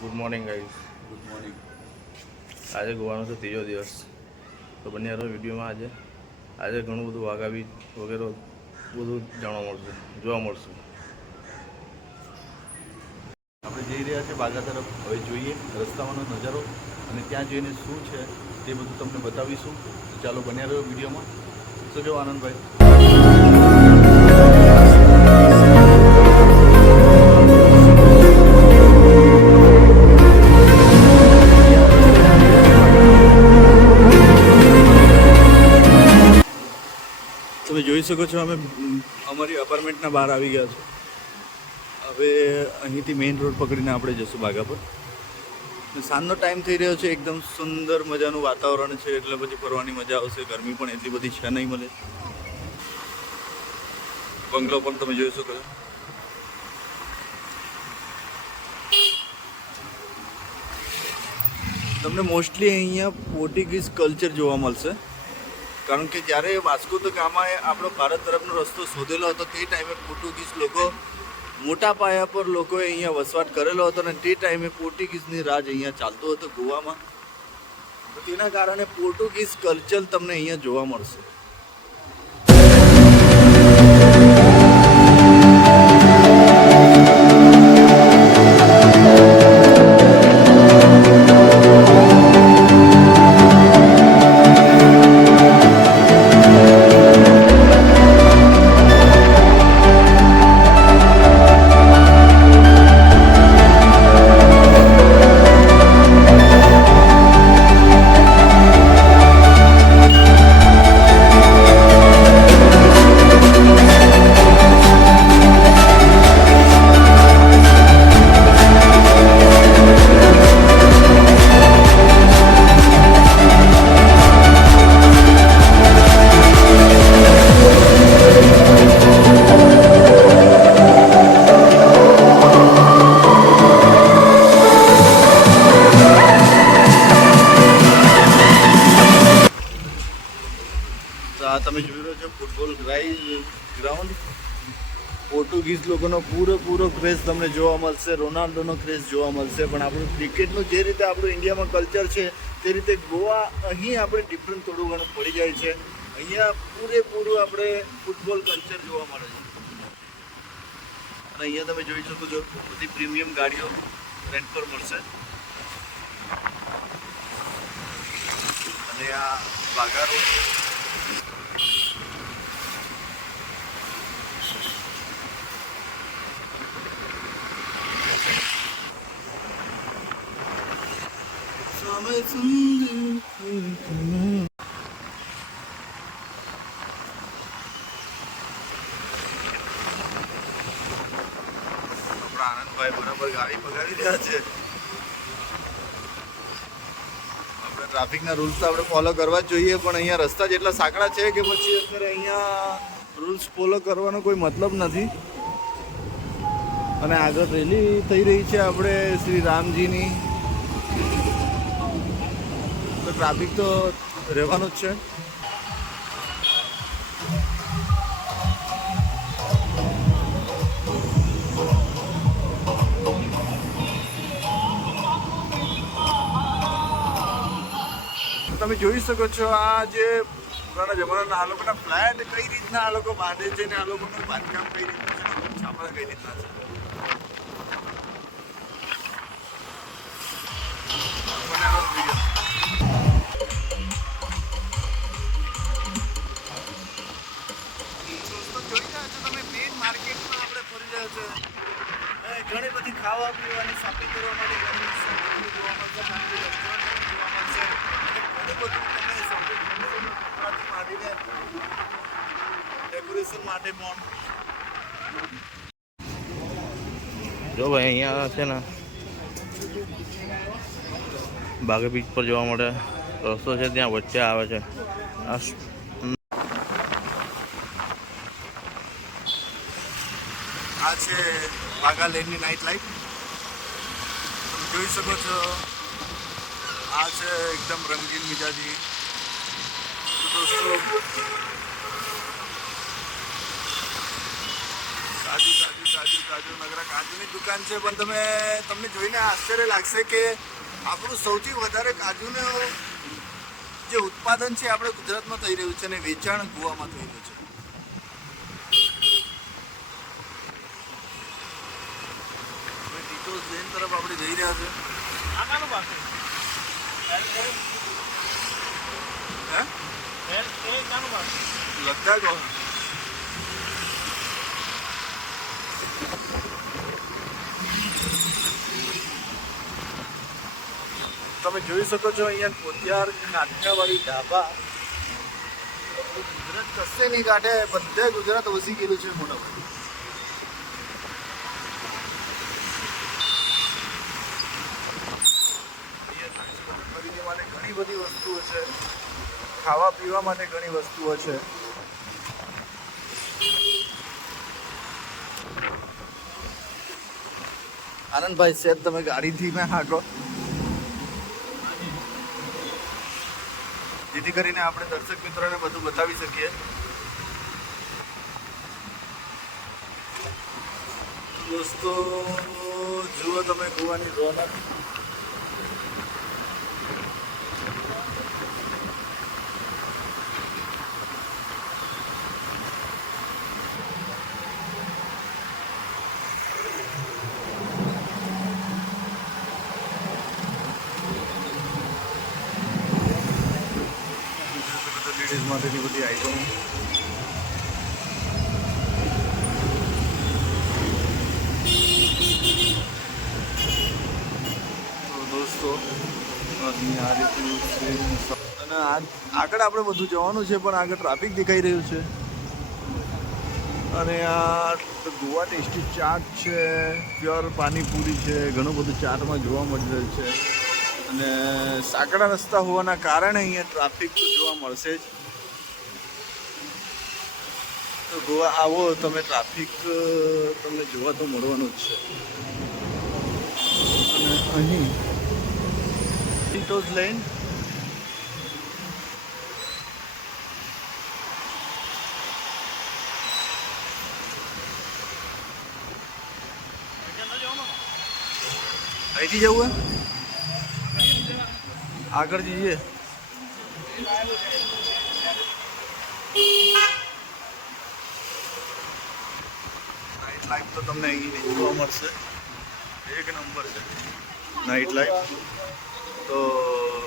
Good morning guys. Good morning. આજે ગોવાનો છે ત્રીજો દિવસ. તો બંને યારો વિડીયોમાં આજે ઘણું બધું વાઘા બીચ વગેરે બધું જાણવા મળશે, જોવા મળશે. આપણે જઈ રહ્યા છીએ બાગા તરફ. હવે જોઈએ રસ્તામાંનો નજારો અને ત્યાં જઈને શું છે તે બધું તમને બતાવીશું. ચાલો બન્યા રહ્યો વિડીયોમાં. શું કહો આનંદભાઈ? તમે જોઈ શકો છો અમે અમારી અપાર્ટમેન્ટના બહાર આવી ગયા છો. હવે અહીંથી મેઇન રોડ પકડીને આપણે જઈશું બાગા પર. સાંજનો ટાઈમ થઈ રહ્યો છે, એકદમ સુંદર મજાનું વાતાવરણ છે, એટલે પછી ફરવાની મજા આવશે. ગરમી પણ એટલી બધી છે નહીં મળે. બંગલો પણ તમે જોઈ શકો છો. તમને મોસ્ટલી અહીંયા પોર્ટુગીઝ કલ્ચર જોવા મળશે, કારણ કે જ્યારે વાસ્કો દ ગામાએ આપણો ભારત તરફનો રસ્તો શોધેલો હતો તે ટાઈમે પોર્ટુગીઝ લોકો મોટા પાયા પર લોકોએ અહીંયા વસવાટ કરેલો હતો અને તે ટાઈમે પોર્ટુગીઝની રાજ અહીંયા ચાલતો હતો ગોવામાં. તો તેના કારણે પોર્ટુગીઝ કલ્ચર તમને અહીંયા જોવા મળશે. તમે જોઈ રહ્યો છો ફૂટબોલ ગ્રાઉન્ડ. પોર્ટુગીઝ લોકોનો પૂરો ક્રેઝ તમને જોવા મળશે, રોનાલ્ડોનો ક્રેઝ જોવા મળશે. પણ આપણું ક્રિકેટનું જે રીતે આપણું ઇન્ડિયામાં કલ્ચર છે તે રીતે ગોવા અહીં આપણે ડિફરન્ટ થોડું ઘણું પડી જાય છે. અહીંયા પૂરેપૂરું આપણે ફૂટબોલ કલ્ચર જોવા મળે છે. અને અહીંયા તમે જોઈ શકો છો બધી પ્રીમિયમ ગાડીઓ રેન્ટ પર મળશે. અને આ બાગા રોડ આનંદભાઈ બરાબર ગાડી પગાડી રહ્યા છે. આપણે ટ્રાફિકના રૂલ્સ તો આપણે ફોલો કરવા જ જોઈએ, પણ અહીંયા રસ્તા જેટલા સાંકડા છે કે પછી અત્યારે અહીંયા રૂલ્સ ફોલો કરવાનો કોઈ મતલબ નથી. અને આગળ રેલી થઈ રહી છે આપણે શ્રી રામજીની, તો ટ્રાફિક તો રહેવાનું જ છે. તમે જોઈ શકો છો આ જે પુરાણા જમાનાના આ લોકોના ફ્લેટ કઈ રીતના આ લોકો બાંધે છે ને આ લોકોનું બાંધકામ કઈ રીતનું છે, છાપરા કઈ રીતના છે. તમે મેઇન માર્કેટમાં આપણે ફરી રહ્યા છે. ઘણી બધી ખાવા પીવાની શોપિંગ કરવા માટે ઘણી જોવા મળશે, રેસ્ટોરન્ટ જોવા મળશે. ડેકોરેશન માટે પણ જો ભાઈ અહીંયા છે ને બાગા બીચ પર જોવા મળે રસ્તો છે, ત્યાં વચ્ચે આવે છે. આ છે બાગા લેનની નાઇટ લાઈફ. તમે જોઈ શકો છો આ છે એકદમ રંગીન મિજાજી. તો દોસ્તો તાજું કાજુ નગરા કાજુની દુકાન છે, પણ તમને જોઈને આશ્ચર્ય લાગશે કે આપણું સૌથી વધારે કાજુનું જે ઉત્પાદન છે આપણે ગુજરાતમાં થઈ રહ્યું છે અને વેચાણ ગોવામાં થઈ રહ્યું છે. ટીટોસ લેન તરફ આપણે જઈ રહ્યા છે. લદ્દાખ તમે જોઈ શકો છો અહીંયા કોતિયાર કાઠિયાવાડી ઢાબા. ગુજરાત કશે નહીં કાઢે, બધે ગુજરાત વસી ગયેલું છે મોટા ભાઈ. ખરીદી માટે ઘણી બધી વસ્તુઓ છે, ખાવા પીવા માટે ઘણી વસ્તુઓ છે. આનંદભાઈ સેજ તમે ગાડીથી ના હાકો, જેથી કરીને આપણે દર્શક મિત્રોને બધું બતાવી શકીએ. દોસ્તો જુઓ તમે ગોવાની રોનક. લેડીઝ માટેની બધી આઈટમ. તો દોસ્તો અહીં આ રીતનું છે અને આગળ આપણે બધું જવાનું છે, પણ આગળ ટ્રાફિક દેખાઈ રહ્યું છે. અને આ ગોવા ટેસ્ટી ચાટ છે, પ્યોર પાણીપુરી છે, ઘણું બધું ચાટમાં જોવા મળી રહ્યું છે. અને સાંકડા રસ્તા હોવાના કારણે અહીંયા ટ્રાફિક તો જોવા મળશે જ. તો ગોવા આવો તમે, ટ્રાફિક તમને જોવા તો મળવાનું જ છે. અને અહીં ટીટોસ લેન, અહીંથી જવું હે આગળ જઈએ. નાઇટ લાઈફ તો તમને અહીં જોવા મળશે, એક નંબર છે નાઇટ લાઈફ. તો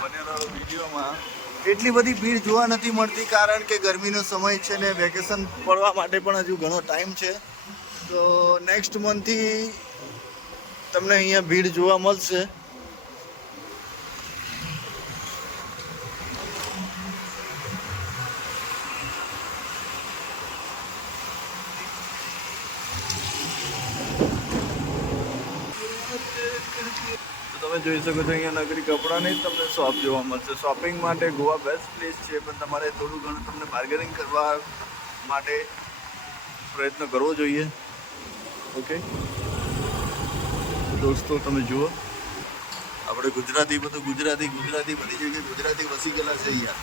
બનેલા વિડીયોમાં એટલી બધી ભીડ જોવા નથી મળતી, કારણ કે ગરમીનો સમય છે ને વેકેશન પડવા માટે પણ હજુ ઘણો ટાઈમ છે. તો નેક્સ્ટ મંથથી તમને અહીંયા ભીડ જોવા મળશે. તમે જોઈ શકો છો અહીંયા નગરી કપડાની તમને શોપ જોવા મળશે. શોપિંગ માટે ગોવા બેસ્ટ પ્લેસ છે, પણ તમારે થોડું ઘણું તમને બાર્ગેનિંગ કરવા માટે પ્રયત્ન કરવો જોઈએ. ઓકે દોસ્તો તમે જુઓ, આપણે ગુજરાતી બધી જગ્યાએ ગુજરાતી વસી ગયેલા છે. અહીંયા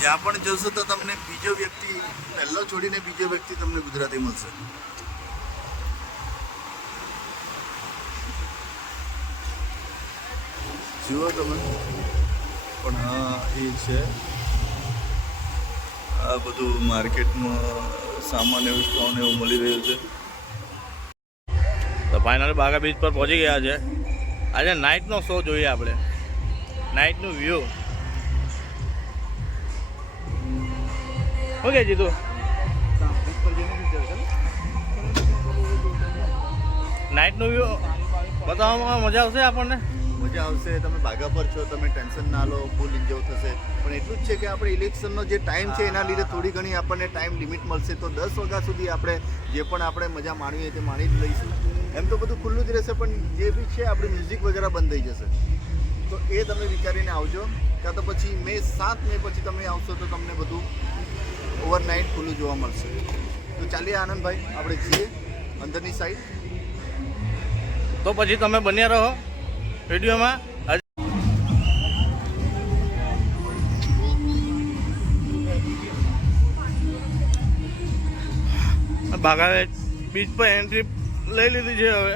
જ્યાં પણ જશો તો તમને બીજો વ્યક્તિ પહેલો છોડીને બીજો વ્યક્તિ તમને ગુજરાતી મળશે. જુઓ તમે. પણ હા એ છે, આ બધું માર્કેટમાં સામાન એવું સ્ટોન એવું મળી રહ્યું છે. તો ફાઇનલ બાગા બીચ પર પહોંચી ગયા છે. આજે નાઇટનો શો જોઈએ આપણે, નાઇટનું વ્યૂ. ઓકે જીતુ, નાઇટનું વ્યૂ બતાવવામાં મજા આવશે આપણને. મજા આવશે. તમે બાગા પર છો, તમે ટેન્શન ના લો, ફૂલ એન્જોય થશે. પણ એટલું જ છે કે આપણે ઇલેક્શનનો જે ટાઈમ છે એના લીધે થોડી ઘણી આપણને ટાઈમ લિમિટ મળશે. તો 10 વાગ્યા સુધી આપણે જે પણ આપણે મજા માણવી તે માણી જ લઈશું. એમ તો બધું ખુલ્લું જ રહેશે, પણ જે બી છે આપણે મ્યુઝિક વગેરે બંધ થઈ જશે. તો એ તમે વિચારીને આવજો. કાં તો પછી મે 7 મે પછી તમે આવશો તો તમને બધું ઓવરનાઇટ ખુલ્લું જોવા મળશે. તો ચાલીએ આનંદભાઈ, આપણે જઈએ અંદરની સાઈડ. તો પછી તમે બન્યા રહો વિડીયોમાં. બાગાવે બીચ પર એન્ટ્રી લઈ લીધી છે હવે.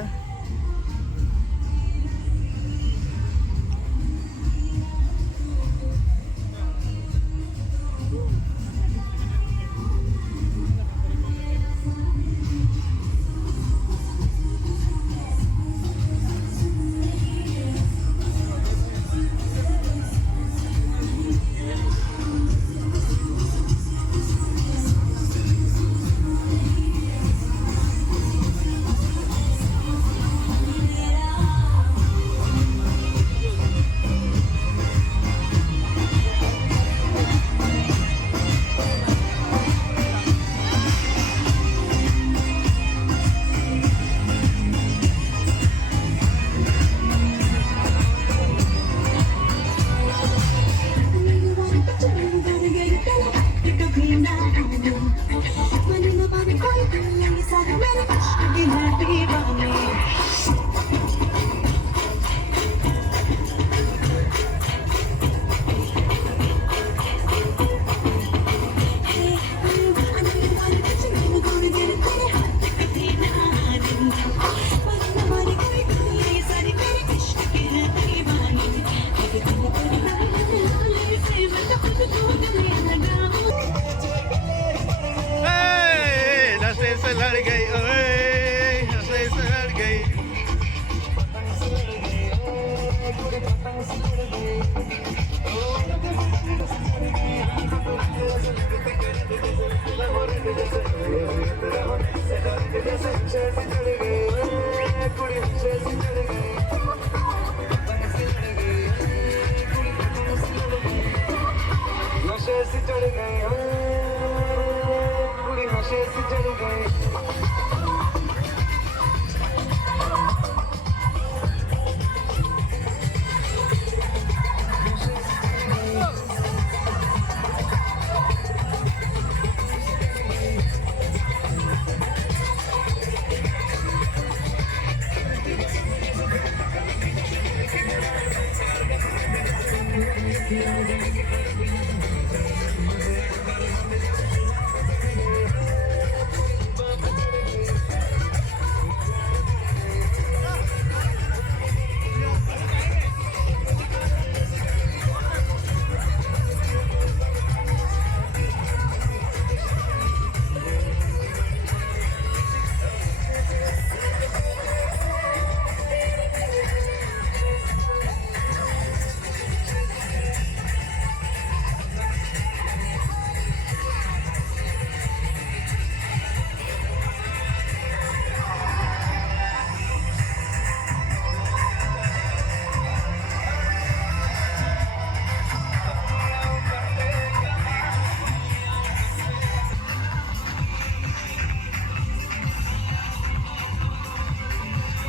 से लड़ गई ओए हंसे से लड़ गई नशे से चढ़ गई पूरी नशे से चढ़ गई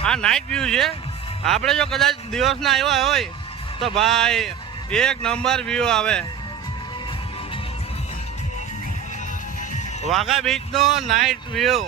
આ નાઇટ વ્યૂ છે. આપણે જો કદાચ દિવસના આવ્યા હોય તો ભાઈ એક નંબર વ્યૂ આવે. વાઘા બીચનો નાઇટ વ્યૂ.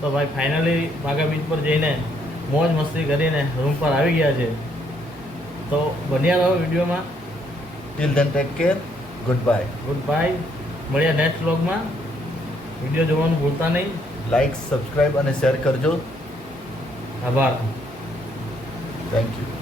તો ભાઈ ફાઇનલી વાઘા બીચ પર જઈને મોજ મસ્તી કરીને રૂમ પર આવી ગયા છે. તો બન્યા રહો વિડીયોમાં. Till then take care, good bye. Good bye. મળ્યા નેક્સ્ટ વ્લોગમાં. વિડીયો જોવાનું ભૂલતા નહીં. લાઈક, સબસ્ક્રાઇબ અને શેર કરજો. આભાર. Thank you.